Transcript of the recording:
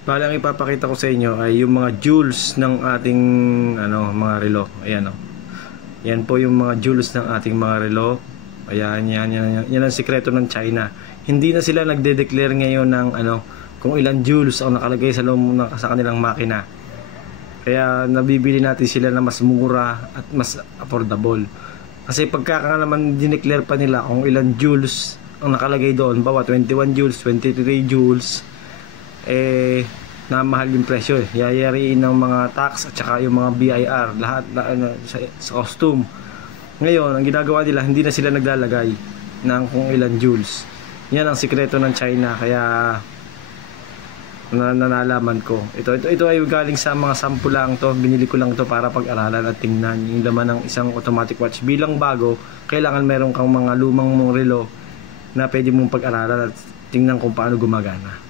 Bale, ang ipapakita ko sa inyo ay yung mga joules ng ating mga relo. Ayan, oh. Yan po yung mga joules ng ating mga relo. Ayan, yan ang sikreto ng China. Hindi na sila nagde-declare ngayon ng kung ilang joules ang nakalagay sa loob sa kanilang makina. Kaya nabibili natin sila na mas mura at mas affordable. Kasi pagka naman dineclare pa nila kung ilang joules ang nakalagay doon, bawa 21 joules, 23 joules, na mahal yung presyo. Yayariin ng mga tax at saka yung mga BIR, lahat sa costume. Ngayon, ang ginagawa nila, hindi na sila naglalagay ng kung ilan joules. Yan ang sikreto ng China, kaya nalaman ko. Ito ay galing sa mga sample lang to. Binili ko lang to para pag-aralan at tingnan yung laman ng isang automatic watch. Bilang bago, kailangan meron kang mga lumang mong relo na pwede mong pag-aralan at tingnan kung paano gumagana.